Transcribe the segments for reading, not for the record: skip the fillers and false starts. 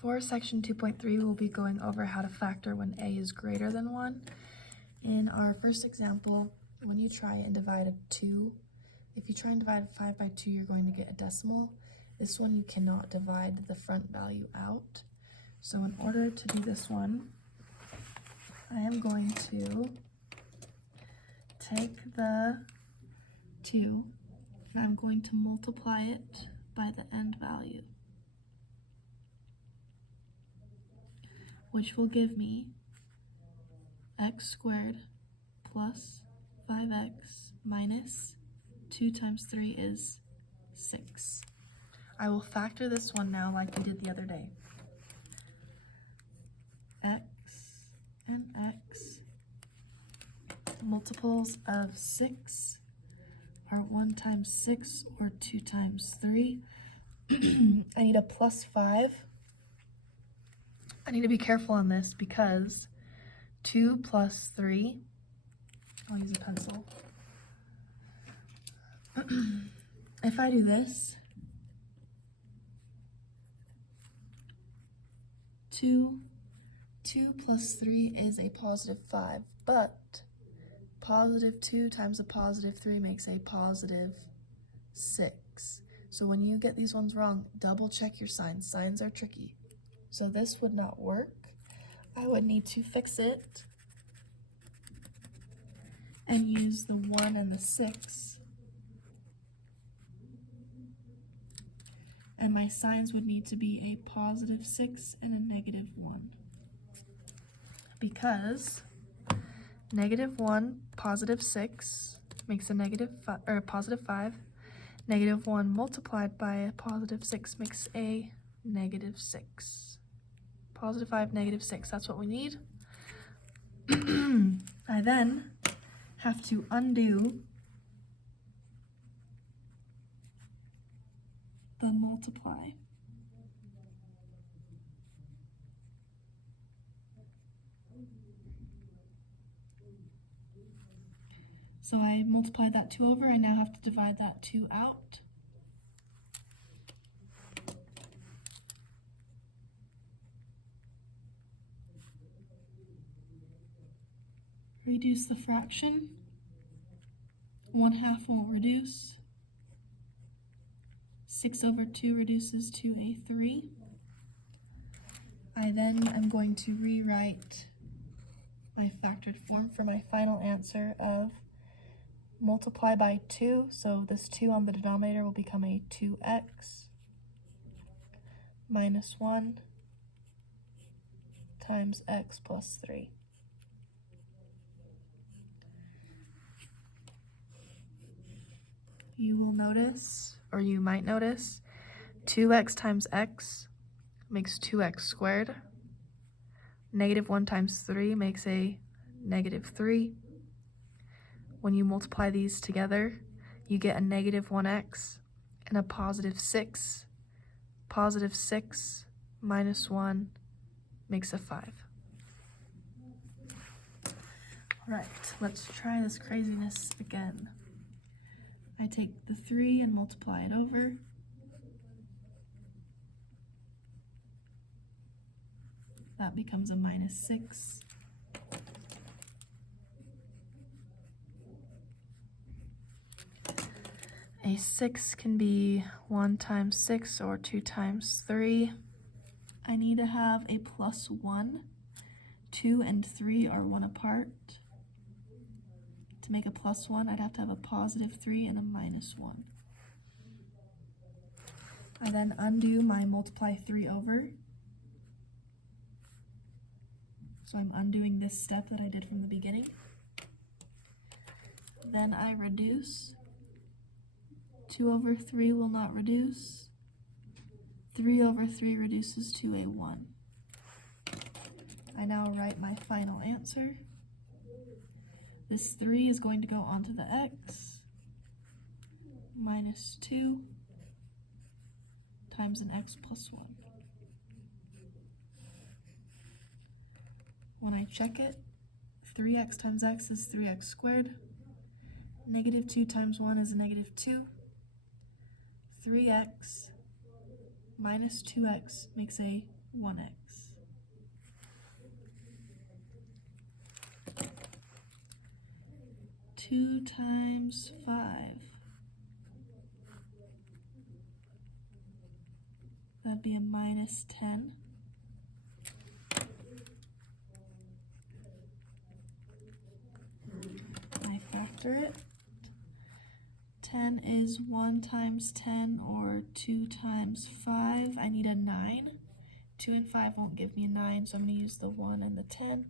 For section 2.3, we'll be going over how to factor when a is greater than 1. In our first example, when you try and divide a 2, if you try and divide 5 by 2, you're going to get a decimal. This one you cannot divide the front value out. So in order to do this one, I am going to take the 2 and I'm going to multiply it by the end value, which will give me x squared plus 5x minus 2 times 3 is 6. I will factor this one now like we did the other day. X and x, multiples of 6 are 1 times 6 or 2 times 3. I need a plus 5. I need to be careful on this because 2 plus 3, I'll use a pencil. If I do this, 2 plus 3 is a positive 5, but positive 2 times a positive 3 makes a positive 6. So when you get these ones wrong, double check your signs. Signs are tricky. So this would not work. I would need to fix it and use the 1 and the 6. And my signs would need to be a positive 6 and a negative 1. Because negative 1, positive 6 makes a negative 5, or a positive 5. Negative 1 multiplied by a positive 6 makes a negative 6. Positive 5, negative 6, that's what we need. I then have to undo the multiply. So I multiplied that 2 over, I now have to divide that 2 out. Reduce the fraction. 1/2 won't reduce. 6 over 2 reduces to a 3. I then am going to rewrite my factored form for my final answer of multiply by 2, so this 2 on the denominator will become a 2x minus 1 times x plus 3. You will notice, or you might notice, 2x times x makes 2x squared. Negative 1 times 3 makes a negative 3. When you multiply these together, you get a negative 1x and a positive 6. Positive 6 minus 1 makes a 5. All right, let's try this craziness again. I take the 3 and multiply it over. That becomes a minus 6. A 6 can be 1 times 6 or 2 times 3. I need to have a plus 1. 2 and 3 are 1 apart. To make a plus 1, I'd have to have a positive 3 and a minus 1. I then undo my multiply 3 over. So I'm undoing this step that I did from the beginning. Then I reduce. 2 over 3 will not reduce. 3 over 3 reduces to a 1. I now write my final answer. This 3 is going to go onto the x minus 2 times an x plus 1. When I check it, 3x times x is 3x squared. Negative 2 times 1 is a negative 2. 3x minus 2x makes a 1x. 2 times 5. That'd be a minus 10. I factor it. 10 is 1 times 10 or 2 times 5. I need a 9. 2 and 5 won't give me a 9, so I'm going to use the 1 and the 10.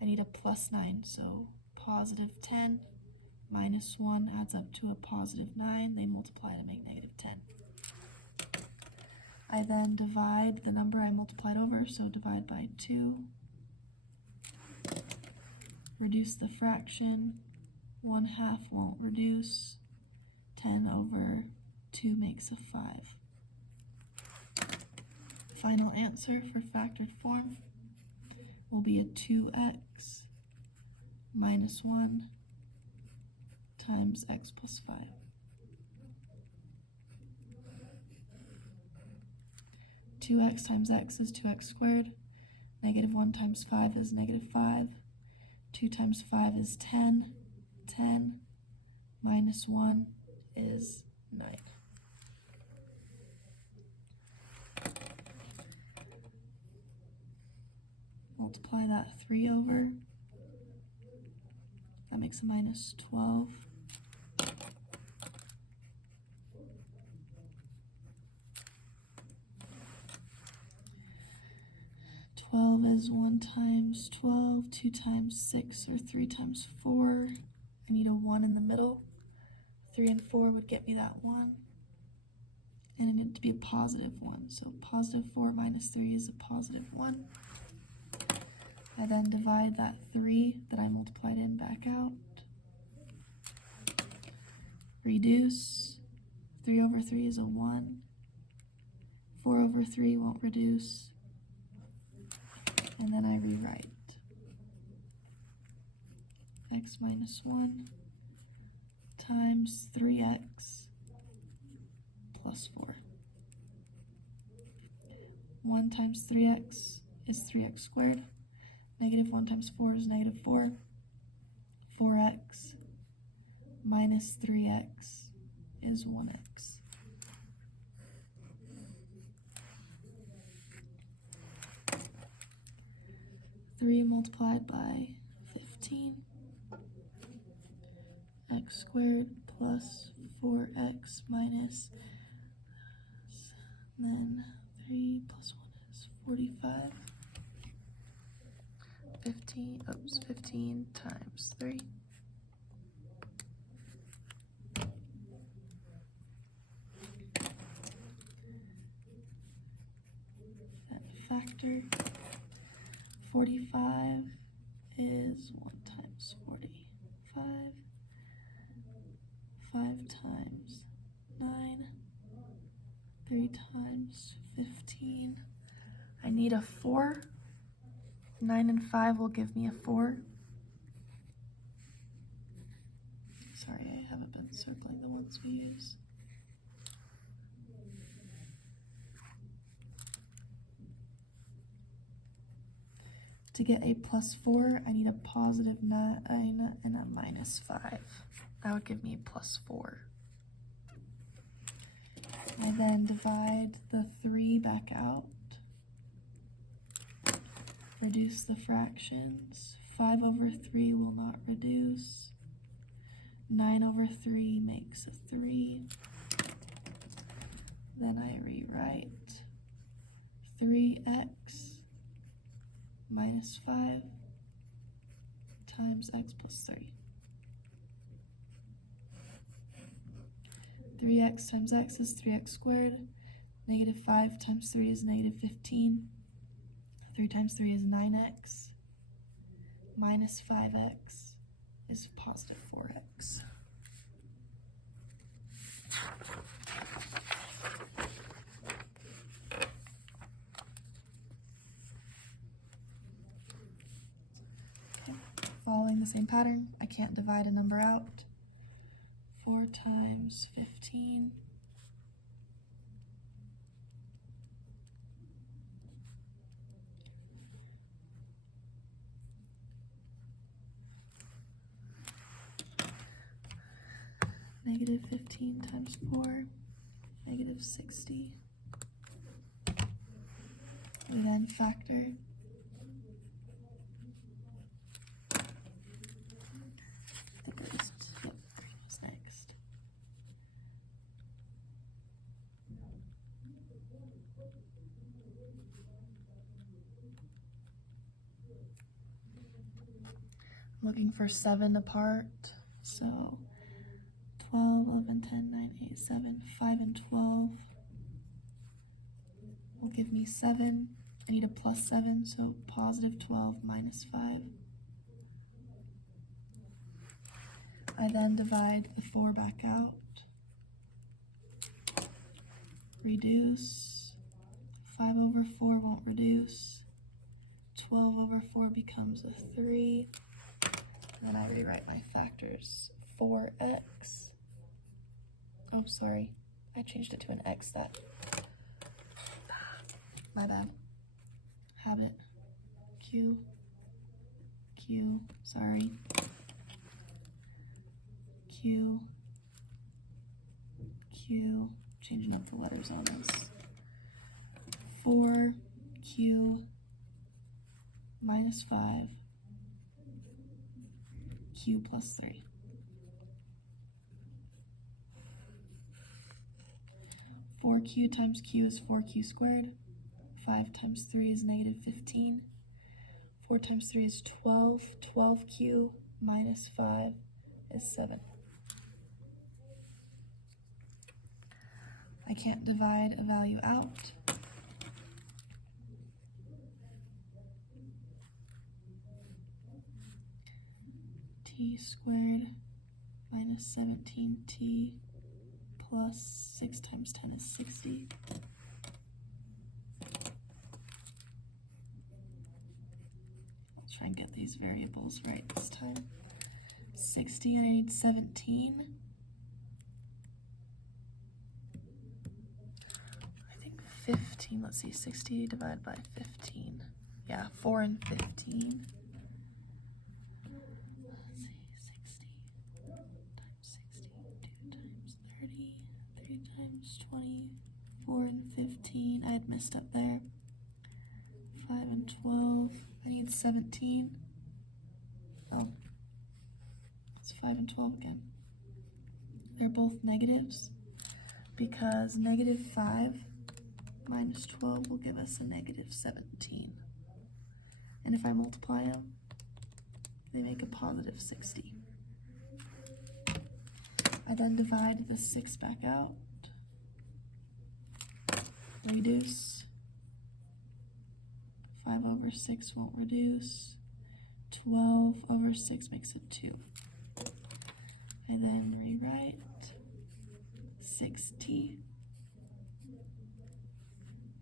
I need a plus 9, so positive 10 minus 1 adds up to a positive 9. They multiply to make negative 10. I then divide the number I multiplied over, so divide by 2. Reduce the fraction. 1/2 won't reduce. 10 over 2 makes a 5. Final answer for factored form will be a 2x minus 1 times x plus 5. 2x times x is 2x squared. Negative 1 times 5 is negative 5. 2 times 5 is 10. 10 minus 1 is 9. Multiply that 3 over. That makes a minus 12. 12 is 1 times 12, 2 times 6, or 3 times 4. I need a 1 in the middle. 3 and 4 would get me that 1. And I need it to be a positive 1. So positive 4 minus 3 is a positive 1. I then divide that 3 that I multiplied in back out. Reduce. 3 over 3 is a 1. 4 over 3 won't reduce. And then I rewrite. X minus 1 times 3x plus 4. 1 times 3x is 3x squared. Negative 1 times 4 is negative 4. 4x minus 3x is 1x. Three multiplied by 15. X squared plus 4x minus, and then 3 plus 1 is 45. 15 times 3. Then factor. 45 is 1 times 45. 5 times 9. 3 times 15. I need a 4. 9 and 5 will give me a 4. Sorry, I haven't been circling the ones we use. To get a plus 4, I need a positive 9 and a minus 5. That would give me a plus 4. I then divide the 3 back out. Reduce the fractions. 5 over 3 will not reduce. 9 over 3 makes a 3. Then I rewrite 3x minus 5 times x plus 3. 3x times x is 3x squared. Negative 5 times 3 is negative 15. 3 times 3 is 9x. Minus 5x is positive 4x. Okay. Following the same pattern, I can't divide a number out. 4 times 15 negative 15 times 4, negative 60. We then factor the first. Yep, green was next. I'm looking for 7 apart, so 12, 11, 10, 9, 8, 7, 5, and 12 will give me 7. I need a plus 7, so positive 12 minus 5. I then divide the 4 back out. Reduce. 5 over 4 won't reduce. 12 over 4 becomes a 3. And then I rewrite my factors. 4x. Oh, sorry. I changed it to an x. That. My bad. Habit. Q. Sorry. Q. Changing up the letters on this. 4q minus 5. Q plus 3. 4q times q is 4q squared. 5 times 3 is negative 15. 4 times 3 is 12. 12q minus 5 is 7. I can't divide a value out. T squared minus 17t plus 6 times 10 is 60. I'll try and get these variables right this time. 60 and I need 17. I think 15, let's see, 60 divided by 15. Yeah, 4 and 15. Let's see, 60 times 60, 2 times 30, 3 times 20, 4 and 15. I had messed up there. 5 and 12. I need 17. Oh, it's 5 and 12 again. They're both negatives because negative 5 minus 12 will give us a negative 17. And if I multiply them, they make a positive 60. I then divide the 6 back out. Reduce. 5 over 6 won't reduce. 12 over 6 makes it 2. I then rewrite 6t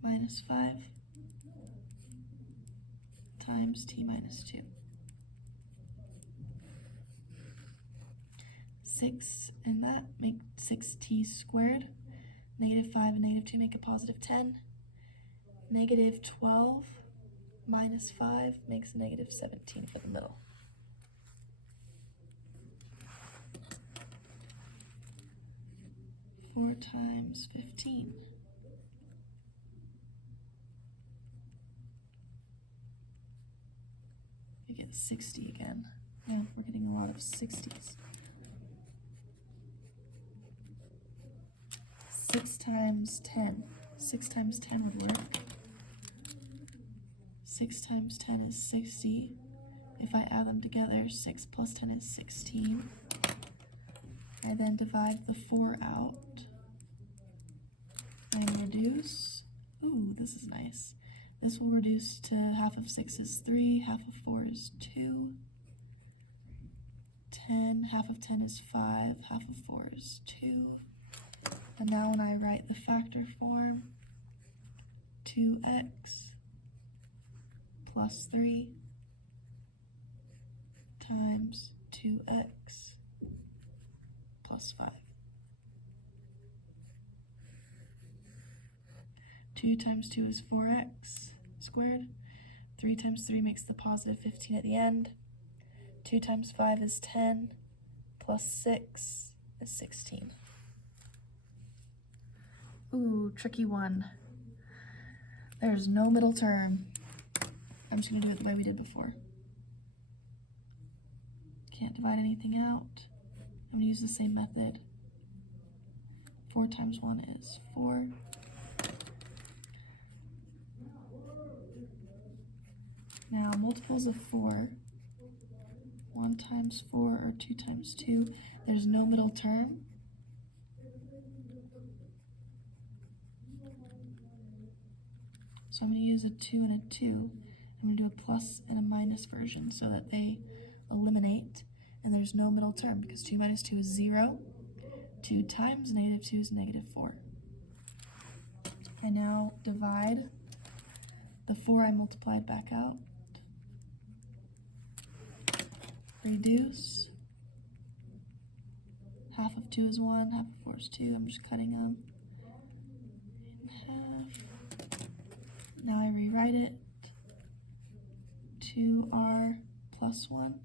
minus 5 times t minus 2. 6 and that make 6t squared. Negative 5 and negative 2 make a positive 10. Negative 12 minus 5 makes a negative 17 for the middle. Four times 15. You get 60 again. Yeah, we're getting a lot of 60s. 6 times 10. 6 times 10 would work. 6 times 10 is 60. If I add them together, 6 plus 10 is 16. I then divide the 4 out and reduce. Ooh, this is nice. This will reduce to half of 6 is 3, half of 4 is 2, 10, half of 10 is 5, half of 4 is 2. And now when I write the factor form, 2x plus 3 times 2x plus 5. 2 times 2 is 4x squared. 3 times 3 makes the positive 15 at the end. 2 times 5 is 10 plus 6 is 16. Ooh, tricky one. There's no middle term. I'm just gonna do it the way we did before. Can't divide anything out. I'm gonna use the same method. 4 times 1 is 4. Now multiples of 4. 1 times 4 or 2 times 2. There's no middle term. So I'm going to use a 2 and a 2. I'm going to do a plus and a minus version so that they eliminate. And there's no middle term because 2 minus 2 is 0. 2 times negative 2 is negative 4. I now divide the 4 I multiplied back out. Reduce. Half of 2 is 1, half of 4 is 2. I'm just cutting them in half. Now I rewrite it. 2r plus 1,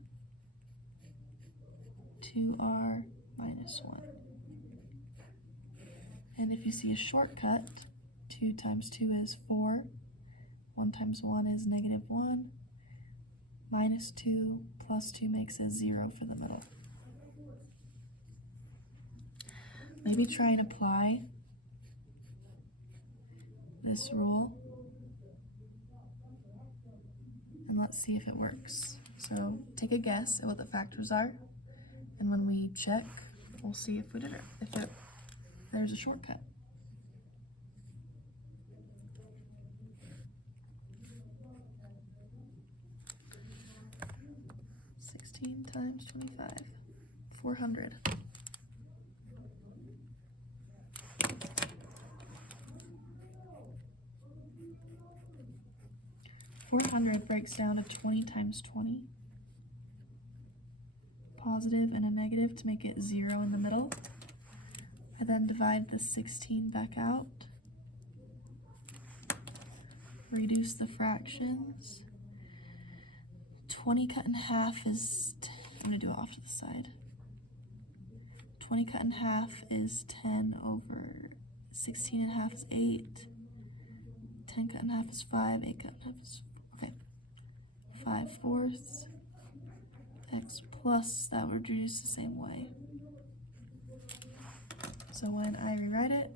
2r minus 1. And if you see a shortcut, 2 times 2 is 4. 1 times 1 is negative 1. Minus 2 plus 2 makes a 0 for the middle. Maybe try and apply this rule. And let's see if it works. So take a guess at what the factors are. And when we check, we'll see if we did it, if there's a shortcut. Times 25, 400. 400 breaks down to 20 times 20. Positive and a negative to make it 0 in the middle. I then divide the 16 back out. Reduce the fractions. 20 cut in half is, I'm going to do it off to the side. 20 cut in half is 10 over 16 and a half is 8. 10 cut in half is 5. 8 cut in half is 4. Okay. 5/4. X plus, that would reduce the same way. So when I rewrite it,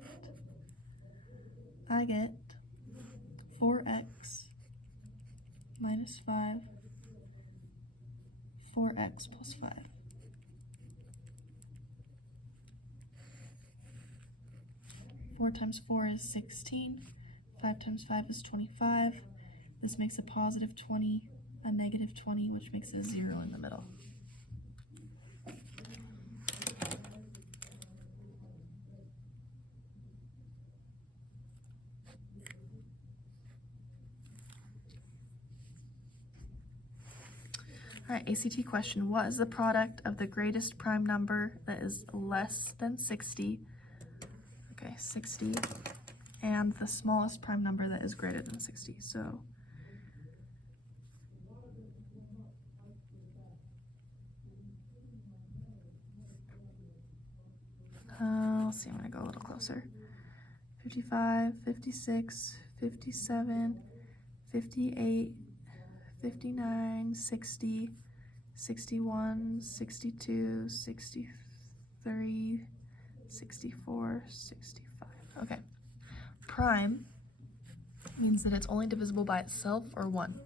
I get 4x minus 5. 4x plus 5. 4 times 4 is 16. 5 times 5 is 25. This makes a positive 20, a negative 20, which makes a 0 in the middle. All right, ACT question. What is the product of the greatest prime number that is less than 60? Okay, 60. And the smallest prime number that is greater than 60. So let's see, I'm gonna go a little closer. 55, 56, 57, 58, 59, 60, 61, 62, 63, 64, 65. Okay. Prime means that it's only divisible by itself or 1.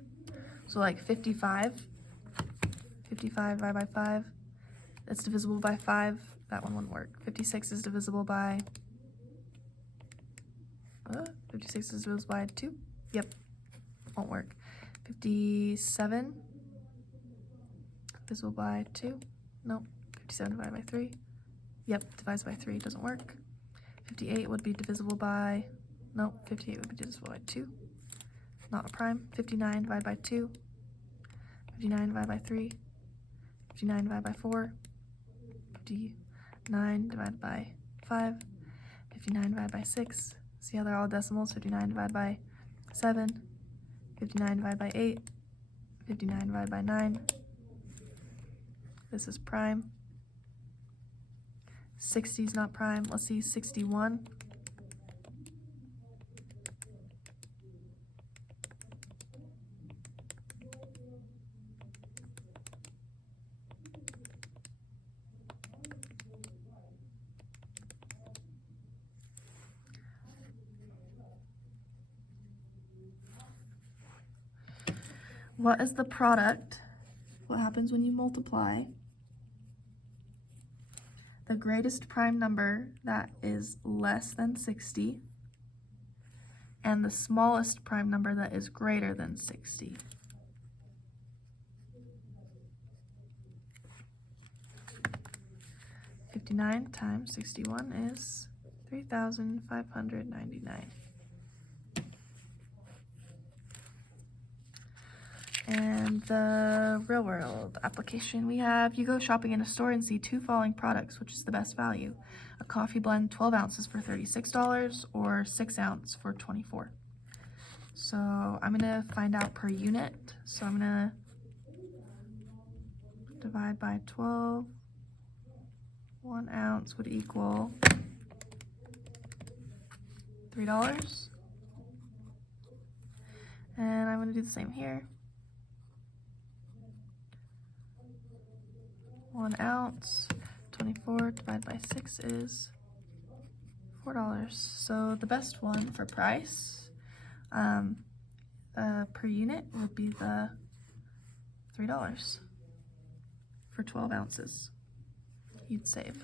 So like 55 divided by 5, that's divisible by 5. That one wouldn't work. 56 is divisible by 56 is divisible by 2. Yep, won't work. 57 divisible by 2. Nope. 57 divided by 3. Yep, divides by 3 doesn't work. 58 would be divisible by, nope, 58 would be divisible by 2. Not a prime. 59 divided by 2. 59 divided by 3. 59 divided by 4. 59 divided by 5. 59 divided by 6. See how they're all decimals? 59 divided by 7. 59 divided by 8. 59 divided by 9. This is prime. 60 is not prime. Let's see, 61. What is the product? What happens when you multiply the greatest prime number that is less than 60 and the smallest prime number that is greater than 60? $59 times 61 is 3,599. And the real world application we have, you go shopping in a store and see two following products, which is the best value? A coffee blend 12 ounces for $36 or 6 ounce for $24. So I'm gonna find out per unit. So I'm gonna divide by 12. 1 ounce would equal $3. And I'm gonna do the same here. 1 ounce, 24 divided by 6 is $4. So the best one for price per unit would be the $3 for 12 ounces you'd save.